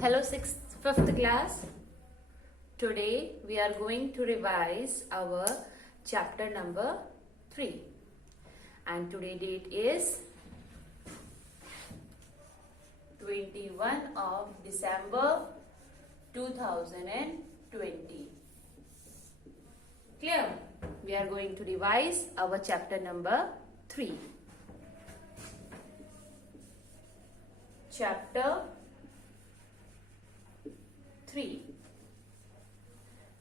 Hello, fifth class. Today we are going to revise our chapter number 3, and today date is 21 of December 2020. Clear? We are going to revise our chapter number 3. Chapter 3,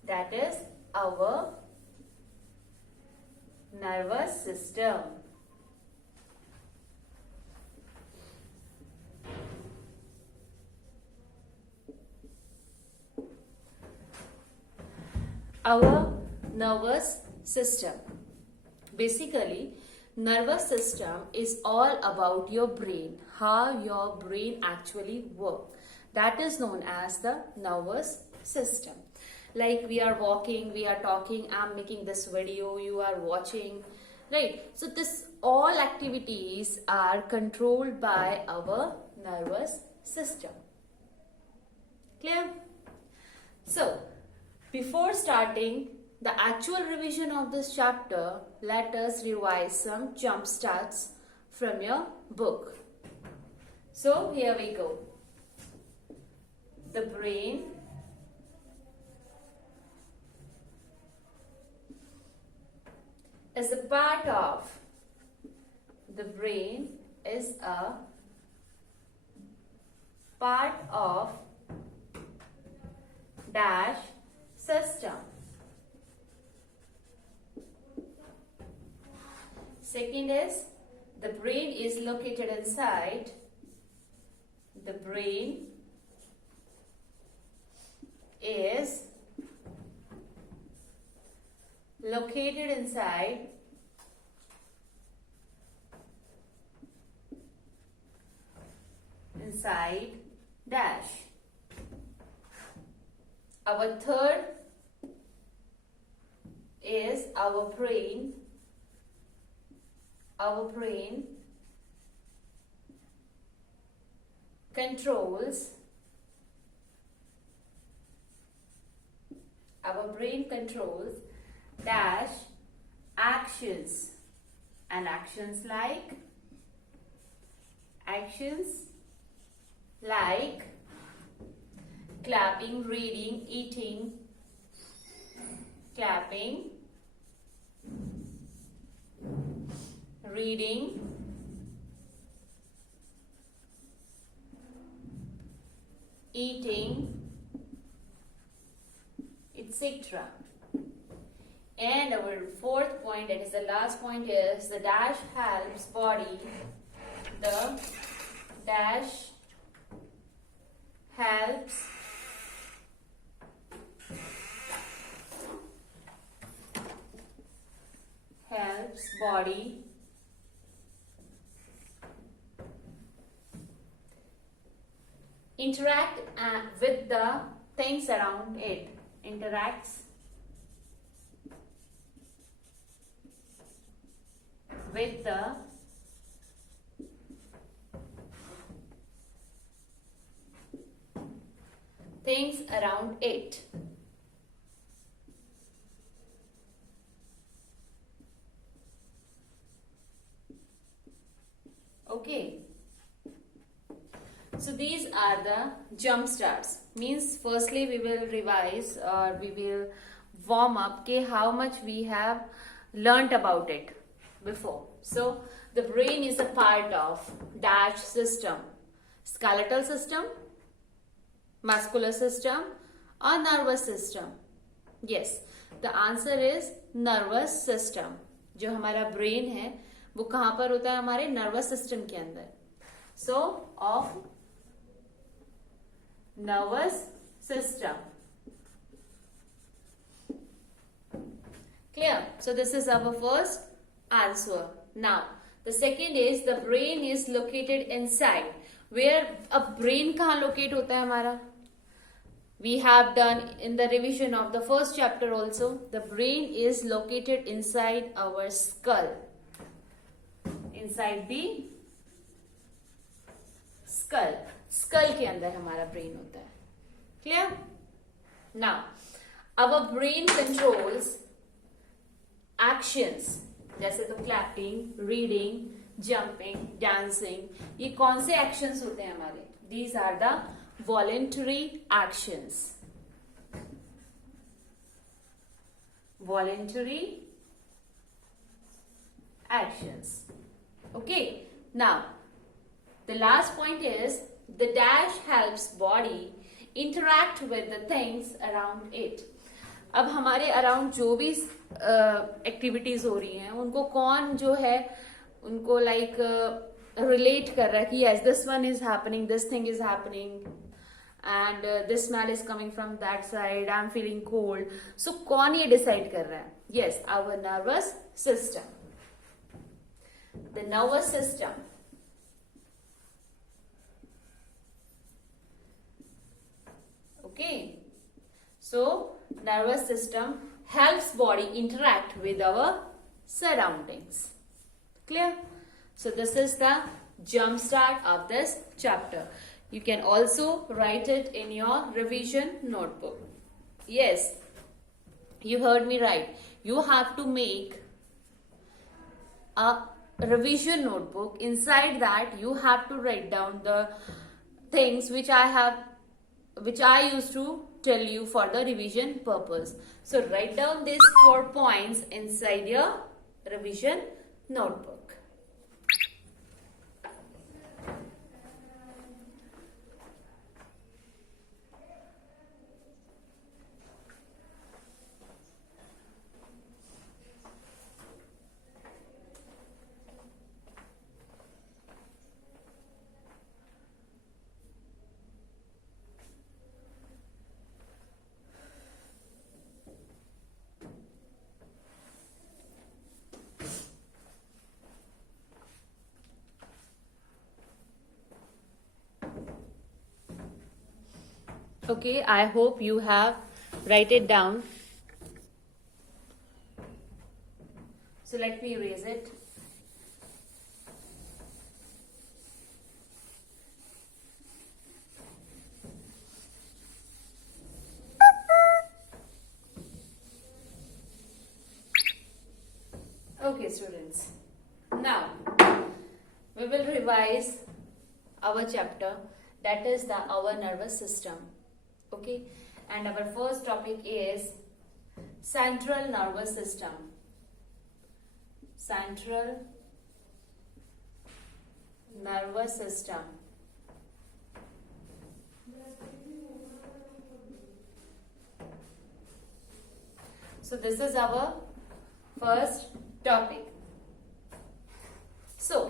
that is our nervous system. Our nervous system. Basically, nervous system is all about your brain, how your brain actually works. That is known as the nervous system. Like we are walking, we are talking, I'm making this video, you are watching, right? So this all activities are controlled by our nervous system. Clear? So before starting the actual revision of this chapter, let us revise some jump starts from your book. So here we go. The brain is a part of, the brain is a part of dash system. Second is, the brain is located inside, the brain is located inside dash. Our third is our brain. Our brain controls dash actions, and actions like clapping, reading, eating. Clapping, reading, eating, etc. And our fourth point, that is the last point, is the dash helps body. The dash helps body interact with the things around it. Interacts with the things around it. Okay. So these are the jump starts. Means firstly we will revise or we will warm up how much we have learnt about it before. So the brain is a part of dash system. Skeletal system, muscular system or nervous system? Yes, the answer is nervous system. जो हमारा brain है वो कहाँ पर होता है? हमारे nervous system के अंदर. So of nervous system. Clear? So this is our first answer. Now the second is, the brain is located inside. Where a brain कहाँ locate होता है हमारा? We have done in the revision of the first chapter also. The brain is located inside our skull. Inside the skull. Skull के अंदर हमारा brain होता है. Clear? Now our brain controls actions, जैसे तो क्लैपिंग, रीडिंग, जंपिंग, डांसिंग. ये कौन से एक्शंस होते हैं हमारे? These are the voluntary actions. Voluntary actions. Okay, now the last point is the dash helps body interact with the things around it. अब हमारे अराउंड जो भी एक्टिविटीज हो रही हैं उनको कौन जो है उनको लाइक रिलेट कर रहा है कि yes this one is happening, this thing is happening and this smell is coming from that side, I'm feeling cold. So कौन ये डिसाइड कर रहा है? Yes, our nervous system. The nervous system. Okay, so nervous system helps body interact with our surroundings. Clear? So this is the jump start of this chapter. You can also write it in your revision notebook. Yes, you heard me right. You have to make a revision notebook. Inside that, you have to write down the things which I used to tell you for the revision purpose. So write down these 4 points inside your revision notebook. Okay, I hope you have write it down. So let me erase it. Okay, students. Now we will revise our chapter, that is our nervous system. Okay, and our first topic is central nervous system. Central nervous system. So this is our first topic. So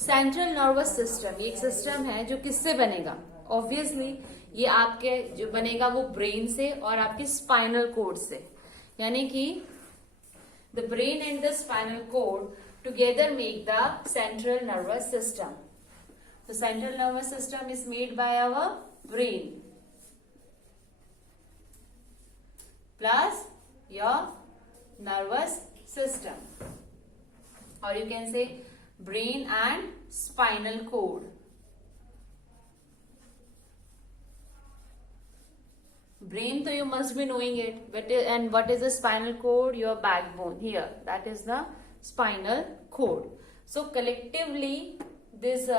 central nervous system ये एक system है जो किससे बनेगा? Obviously ये आपके जो बनेगा वो ब्रेन से और आपके स्पाइनल कोड से, यानी कि the brain and the spinal cord together make the central nervous system. The central nervous system is made by our brain plus your nervous system, or you can say brain and spinal cord. Brain, so you must be knowing it. And what is the spinal cord? Your backbone here. That is the spinal cord. So collectively, this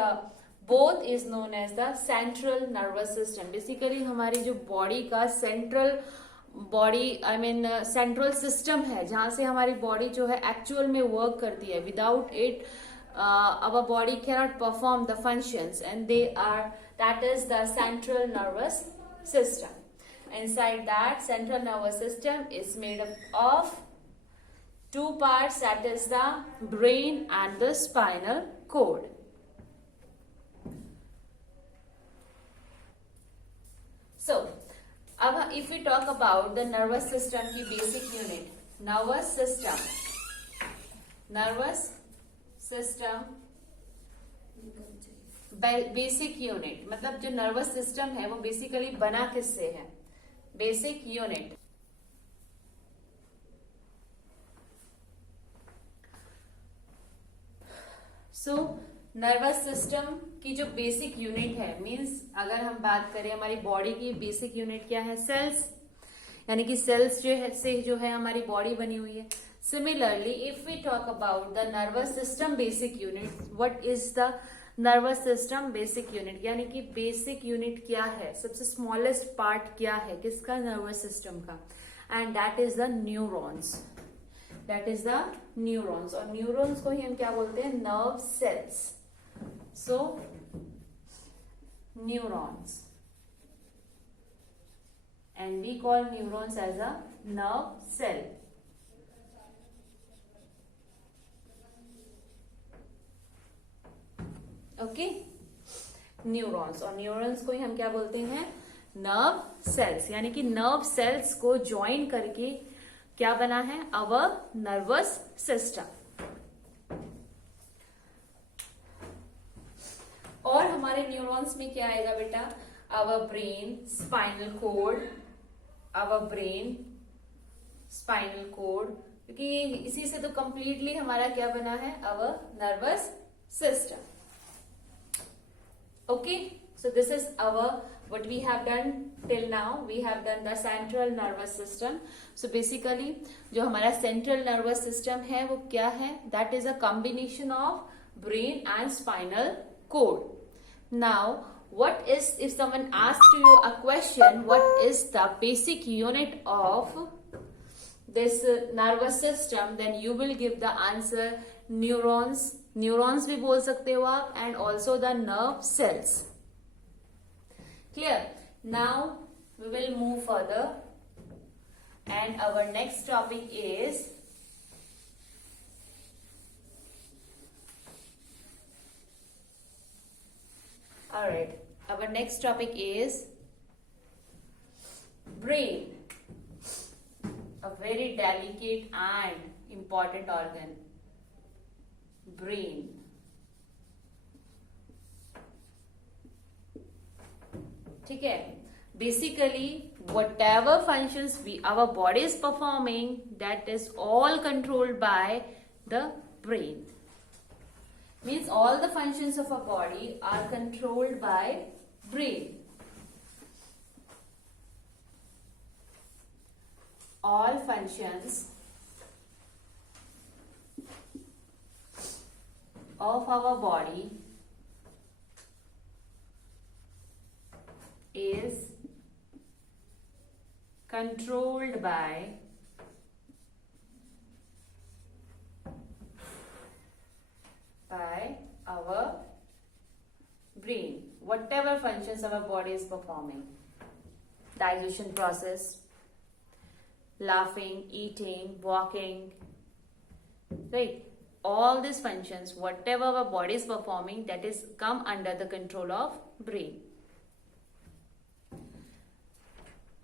both is known as the central nervous system. Basically, हमारी जो body का central central system है जहां से हमारी body जो है actual में वर्क करती है. Without it our body cannot perform the functions, and that is the central nervous system. Inside that central nervous system is made up of 2 parts, that is the brain and the spinal cord. So अब if we talk about the nervous system की basic unit, nervous system basic unit मतलब जो nervous system है वो basically बना किससे है? Basic unit. So nervous system की जो बेसिक यूनिट है, मींस अगर हम बात करें हमारी बॉडी की बेसिक यूनिट क्या है, सेल्स, यानी कि सेल्स जो है से जो है हमारी बॉडी बनी हुई है. Similarly if we talk about the nervous system basic unit, what is the nervous system basic unit, यानी कि बेसिक यूनिट क्या है, सबसे स्मॉलेस्ट पार्ट क्या है किसका, नर्वस सिस्टम का, and that is the neurons. That is the neurons. और न्यूरॉन्स को ही हम क्या बोलते हैं, nerve cells. So neurons, and we call neurons as a nerve cell. Okay, neurons, और न्यूरॉन्स को ही हम क्या बोलते हैं, नर्व सेल्स, यानी कि नर्व सेल्स को ज्वाइन करके क्या बना है, अवर नर्वस सिस्टम. और हमारे न्यूरॉन्स में क्या आएगा बेटा, our brain, spinal cord, our brain, spinal cord, क्योंकि इसी से तो कंप्लीटली हमारा क्या बना है, our nervous system. Okay, so this is our what we have done till now. We have done the central nervous system. So basically जो हमारा central nervous system है वो क्या है, that is a combination of brain and spinal cord. Now what is, if someone asks you a question, what is the basic unit of this nervous system, then you will give the answer neurons. Neurons भी बोल सकते हो आप, and also the nerve cells. Clear? Now we will move further, and our next topic is alright. Our next topic is brain, a very delicate and important organ. Brain. ठीक है, basically what ever functions our body is performing, that is all controlled by the brain. Means all the functions of our body are controlled by brain. All functions of our body is controlled by our brain. Whatever functions our body is performing, digestion process, laughing, eating, walking, right, all these functions, whatever our body is performing, that is come under the control of brain.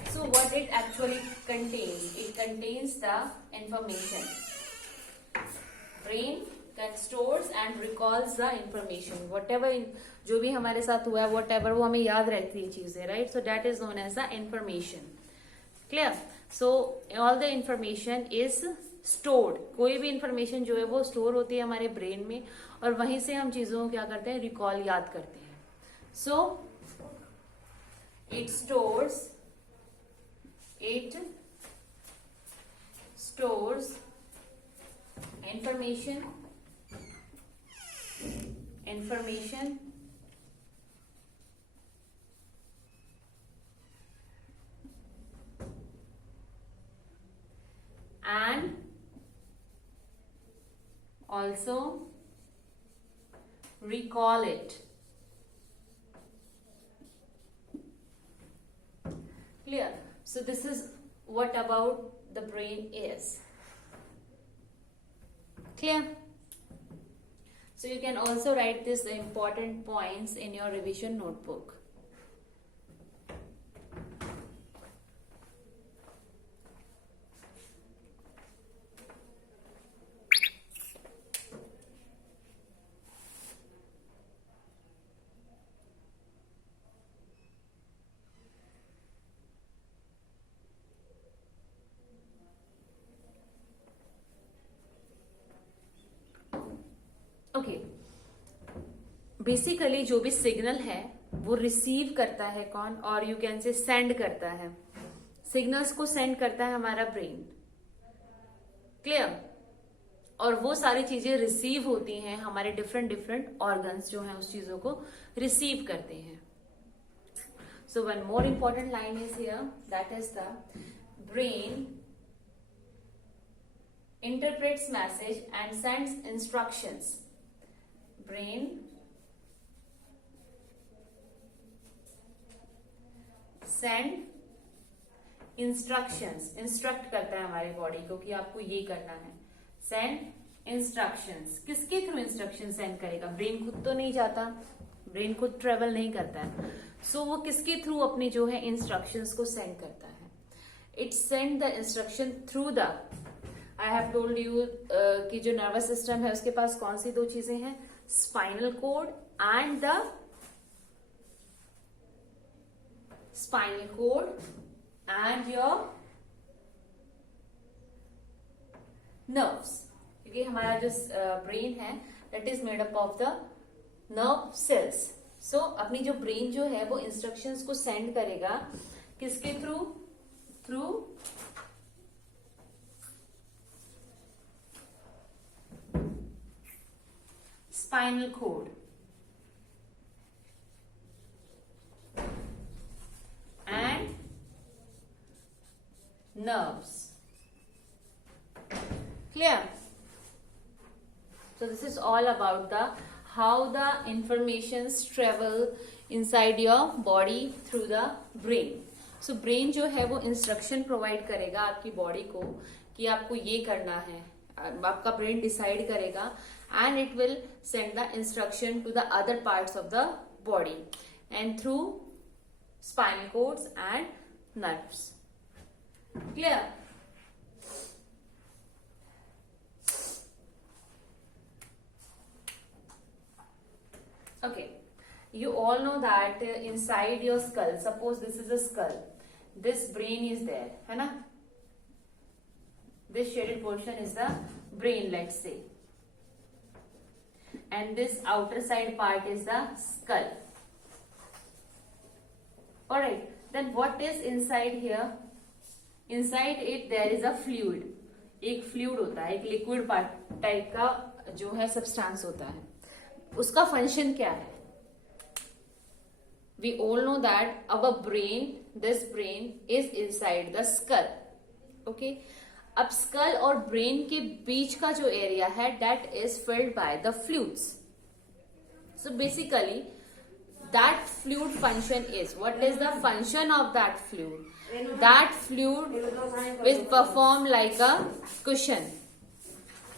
So what it actually contains? It contains the information. Brain stores and recalls the information. Whatever जो भी हमारे साथ हुआ है, whatever वो हमें याद रहती है चीजें, right? So that is known as the information. Clear? So all the information is stored. कोई भी information जो है वो store होती है हमारे brain में, और वहीं से हम चीजों को क्या करते हैं, recall याद करते हैं. So it stores information and also recall it. Clear? So this is what about the brain is. Clear? So you can also write these important points in your revision notebook. Okay. Basically जो भी signal है वो receive करता है कौन, और you can say send करता है, सिग्नल्स को सेंड करता है हमारा ब्रेन। क्लियर? और वो सारी चीजें रिसीव होती हैं, हमारे डिफरेंट डिफरेंट ऑर्गन्स जो हैं उस चीजों को रिसीव करते हैं। So one more important line is here, that is the brain interprets message and sends instructions. Brain send instructions, instruct करता है हमारी बॉडी को कि आपको ये करना है। send instructions, किसके थ्रू इंस्ट्रक्शन सेंड करेगा? ब्रेन खुद तो नहीं जाता, ब्रेन खुद ट्रेवल नहीं करता है, सो वो किसके थ्रू अपने जो है इंस्ट्रक्शंस को सेंड करता है? It send the instruction through the, I have told you कि जो नर्वस सिस्टम है उसके पास कौन सी दो चीजें हैं? Spinal cord and the spinal cord and your nerves, क्योंकि हमारा जो ब्रेन है that is made up of the nerve cells. So अपनी जो ब्रेन जो है वो इंस्ट्रक्शंस को सेंड करेगा किसके through? Through spinal cord and nerves. Clear? So this is all about the how the informations travel inside your body through the brain. So brain जो है वो इंस्ट्रक्शन प्रोवाइड करेगा आपकी बॉडी को कि आपको ये करना है, आपका ब्रेन डिसाइड करेगा and it will send the instruction to the other parts of the body and through spinal cords and nerves. Clear? Okay, you all know that inside your skull, suppose this is a skull, this brain is there, है ना? This shaded portion is the brain, let's say, and this outer side part is the skull. Alright, then what is inside here? Inside it there is a fluid. एक fluid होता है, एक liquid type का जो है substance होता है, उसका फंक्शन क्या है? We all know that our brain, this brain is inside the skull. Okay, अब स्कल और ब्रेन के बीच का जो एरिया है that is filled by the fluids. So basically that fluid function is, what is the function of that fluid? That fluid is perform like a cushion.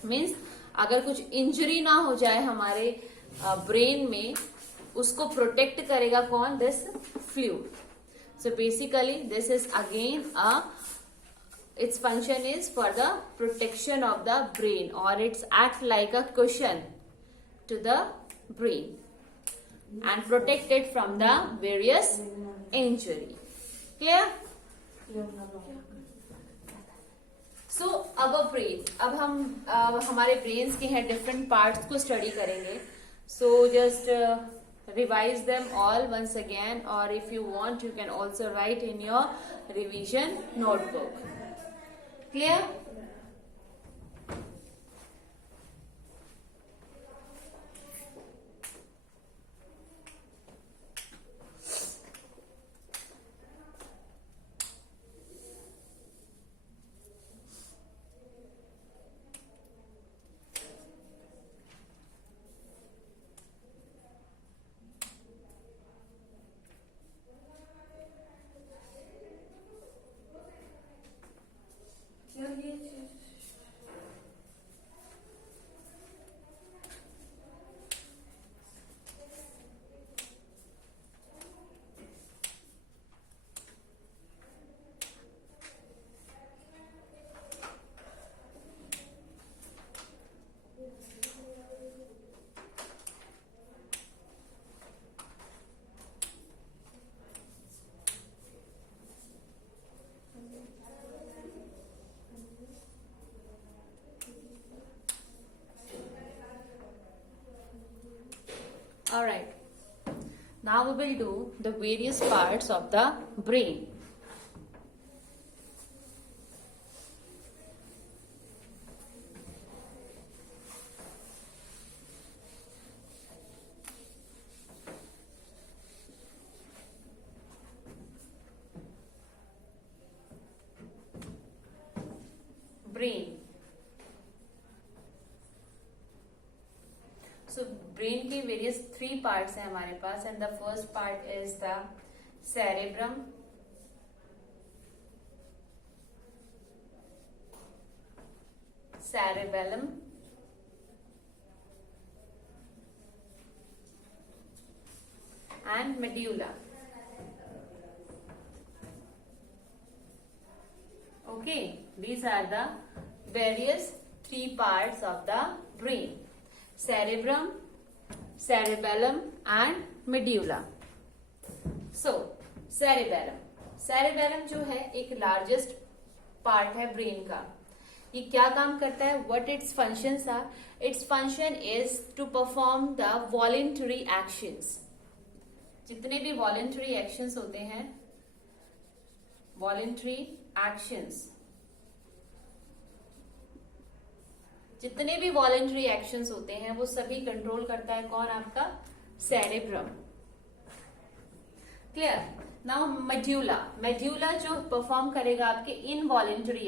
Means अगर कुछ injury ना हो जाए हमारे ब्रेन में, उसको प्रोटेक्ट करेगा कौन? This fluid. So basically this is again its function is for the protection of the brain, or it's act like a cushion to the brain and protect it from the various injury. Clear? So our brain, अब हम हमारे brains के हैं different parts को study करेंगे. So just revise them all once again, or if you want you can also write in your revision notebook. Clear? चलिए Alright. Now we will do the various parts of the brain. Brain. So brain के various 3 parts हैं हमारे पास, and the first part is the cerebrum, cerebellum, and medulla. Okay, these are the various 3 parts of the brain: cerebrum, cerebellum and medulla. So cerebellum जो है एक largest part है brain का. ये क्या काम करता है? What its functions are? Its function is to perform the voluntary actions. जितने भी voluntary actions होते हैं, voluntary actions, जितने भी वॉलेंट्री एक्शंस होते हैं वो सभी कंट्रोल करता है कौन? आपका सेरेब्रम. क्लियर? नाउ मेड्यूला जो परफॉर्म करेगा आपके involuntary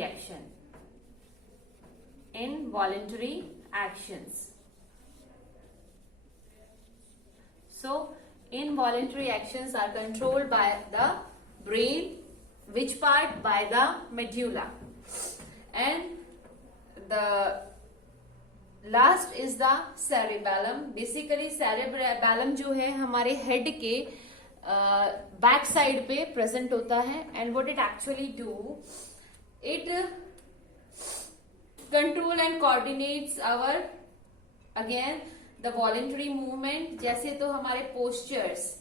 actions. So involuntary actions are controlled by the brain. Which part? By the medulla. And the last is the cerebellum. Basically cerebellum जो है हमारे हेड के बैक साइड पे present होता है. And what it actually do, it control and coordinates our again the voluntary movement. जैसे तो हमारे postures,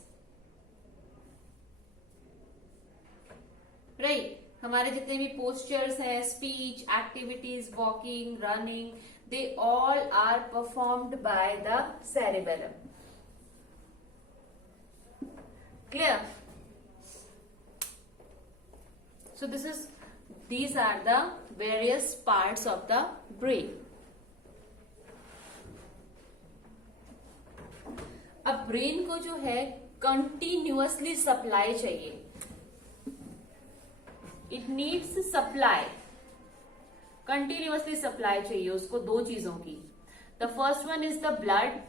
राइट, हमारे जितने भी पोस्चर्स हैं, speech, activities, walking, running, they all are performed by the cerebellum. Clear? So these are the various parts of the brain. अब brain को जो है कंटिन्यूअसली सप्लाई चाहिए. It needs supply, continuously supply चाहिए उसको 2 चीजों की. The first one is the blood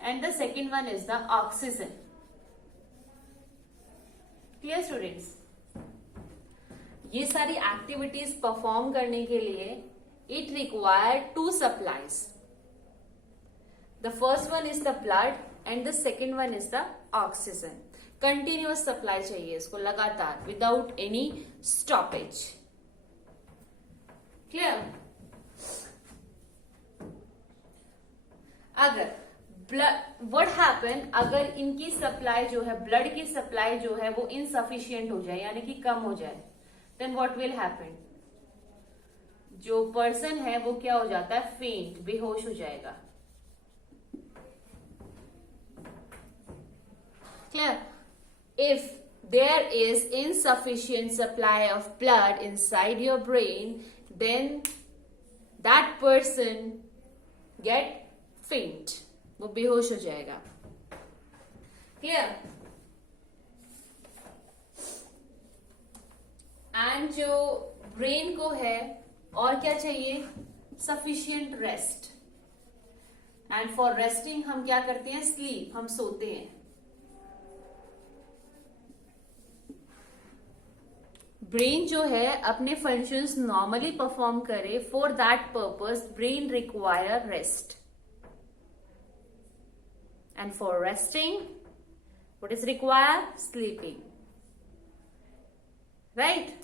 and the second one is the oxygen. Clear students? ये सारी एक्टिविटीज परफॉर्म करने के लिए it require 2 supplies. The first one is the blood and the second one is the oxygen. Continuous supply चाहिए इसको लगातार, without any stoppage. Clear? अगर what happen, अगर इनकी सप्लाई जो है, ब्लड की सप्लाई जो है वो इनसफिशियंट हो जाए, यानी कि कम हो जाए, देन व्हाट विल हैपन? जो पर्सन है वो क्या हो जाता है? फेंट, बेहोश हो जाएगा. Clear? If there is insufficient supply of blood inside your brain, then that person get faint. वो बेहोश हो जाएगा. Clear? And जो ब्रेन को है और क्या चाहिए? Sufficient rest. And for resting हम क्या करते हैं? Sleep. हम सोते हैं. ब्रेन जो है अपने फंक्शंस नॉर्मली परफॉर्म करे, for that purpose brain require rest. And for resting what is require? Sleeping. Right?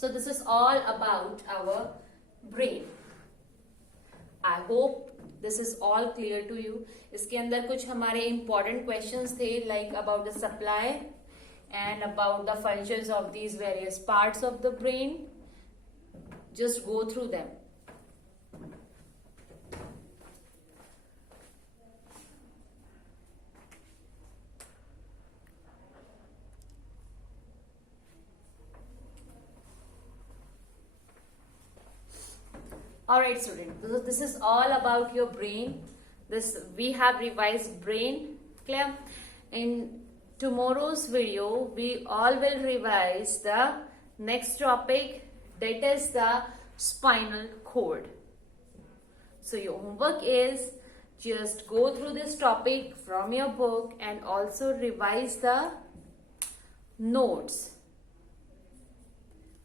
So this is all about our brain. I hope this is all clear to you. इसके अंदर कुछ हमारे important questions थे, like about the supply and about the functions of these various parts of the brain. Just go through them. All right, student. So this is all about your brain. This we have revised brain. Clear? In tomorrow's video, we all will revise the next topic, that is the spinal cord. So your homework is just go through this topic from your book and also revise the notes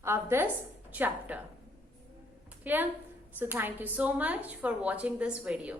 of this chapter. Clear? So thank you so much for watching this video.